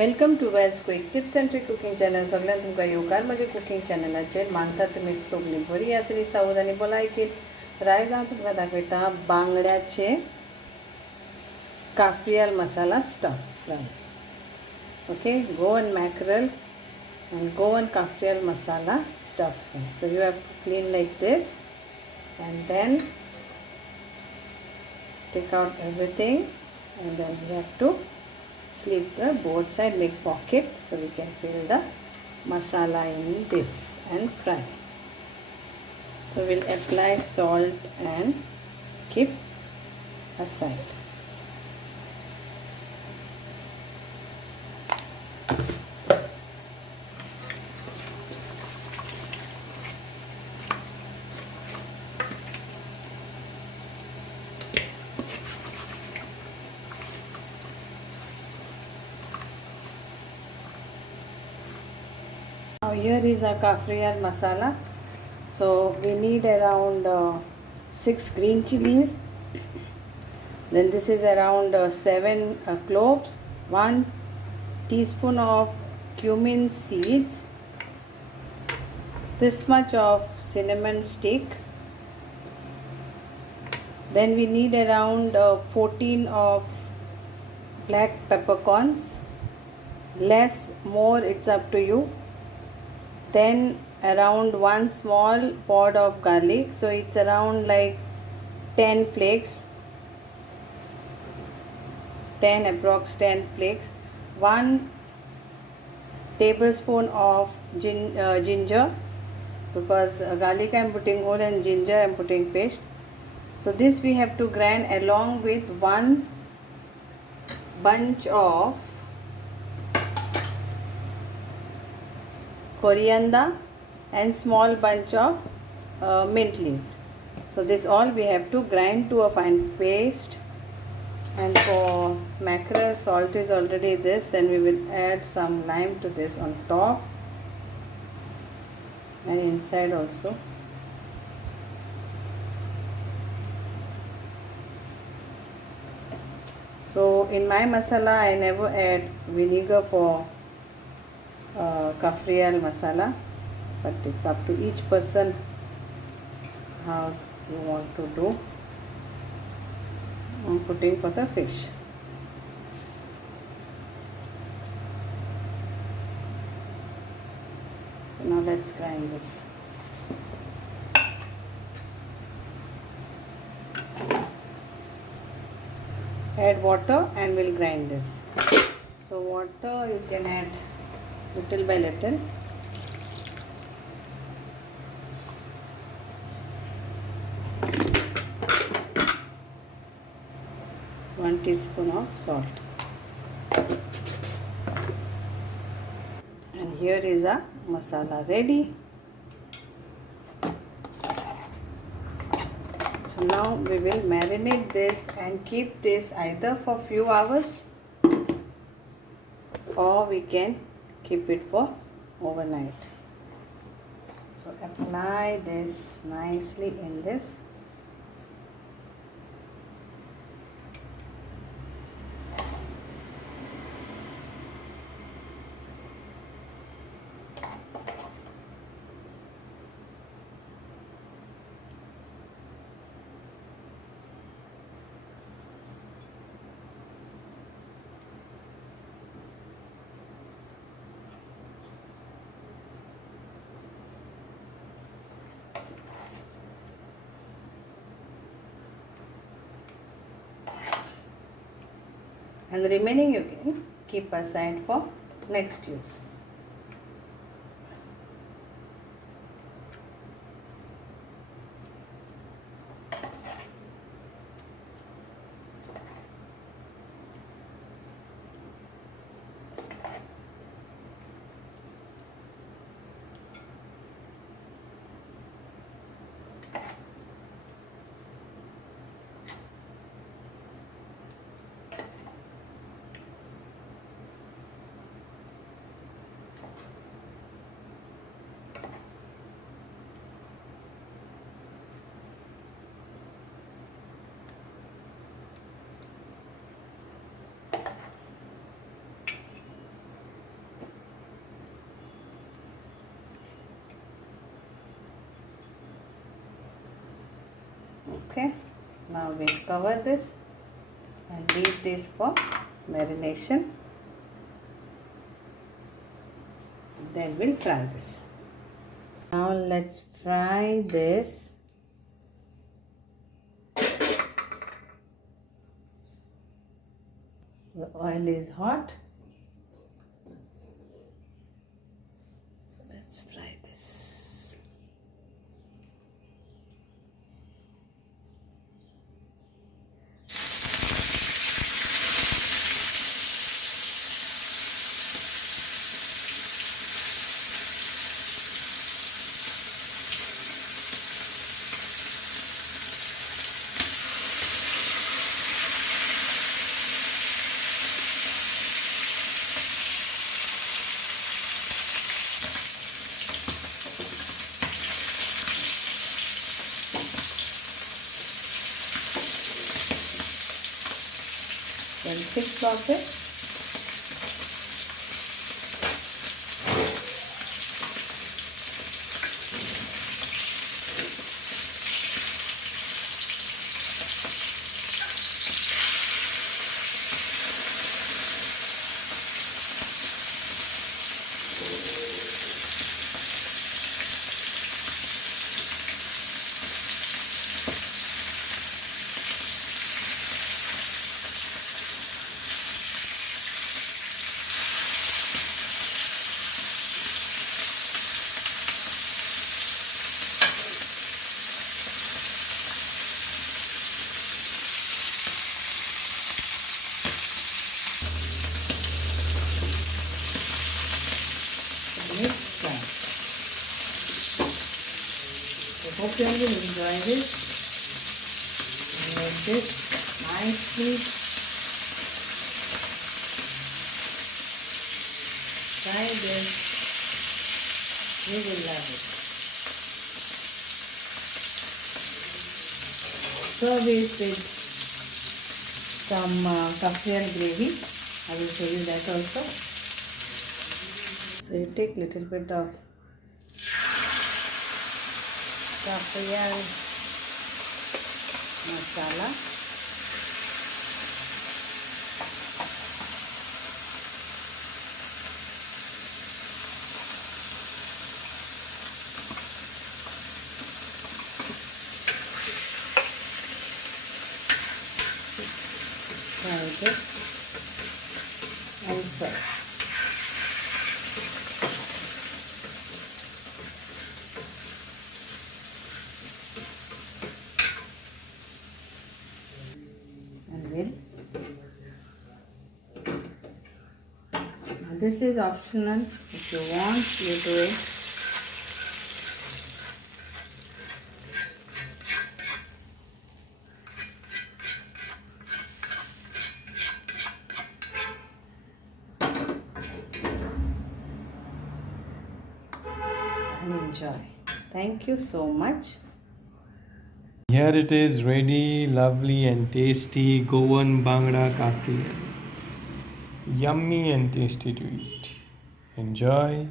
Welcome to Wel's quick tips and trick cooking channel. सगळ्यांना तुमकां येवकार म्हजे कुकिंग चॅनलाचेर. मानता तुमी सगळीं बरी आसली, सावध आनी भलायकेन. तर आयज हांव तुमकां दाखयता बांगड्याचे काफ्रियल masala stuff fry. Okay, Goan mackerel and Goan Cafreal Masala stuff fry. So you have to clean like this and then take out everything, and then we have to slit the both side, make pocket so we can fill the masala in this and fry. So we'll apply salt and keep aside. Now here is a Cafreal masala. So we need around 6 green chilies. Then this is around 7 cloves, 1 teaspoon of cumin seeds, this much of cinnamon stick. Then we need around 14 of black peppercorns. Less, more, it's up to you. Then around 1 small pod of garlic, so it's around like 10 flakes, 10 approx 10 flakes. 1 tablespoon of ginger, because garlic I'm putting whole and ginger I'm putting paste. So this we have to grind along with 1 bunch of coriander and small bunch of mint leaves. So this all we have to grind to a fine paste. And for mackerel, salt is already this, then we will add some lime to this on top and inside also. So in my masala I never add vinegar for Cafreal masala, but it's up to each person how you want to do. I'm putting for the fish. So now let's grind this. Add water and we'll grind this. So water you can add little by little. One teaspoon of salt. And here is a masala ready. So now we will marinate this and keep this either for few hours or we can keep it for overnight. So apply this nicely in this. And the remaining you can keep aside for next use. Okay, now we'll cover this and leave this for marination. Then we'll fry this. Now let's fry this. The oil is hot. So let's fry this. Then 6 of it. Mix that. I hope you will enjoy this. Make this nicely. Try this. You will love it. Serve it with some Cafreal gravy. I will show you that also. So you take little bit of Cafreal Masala. Try this and serve. And will. Now this is optional. If you want, you do it. And enjoy. Thank you so much. Here it is, ready, lovely and tasty Goan Bangda Cafreal. Yummy and tasty to eat. Enjoy.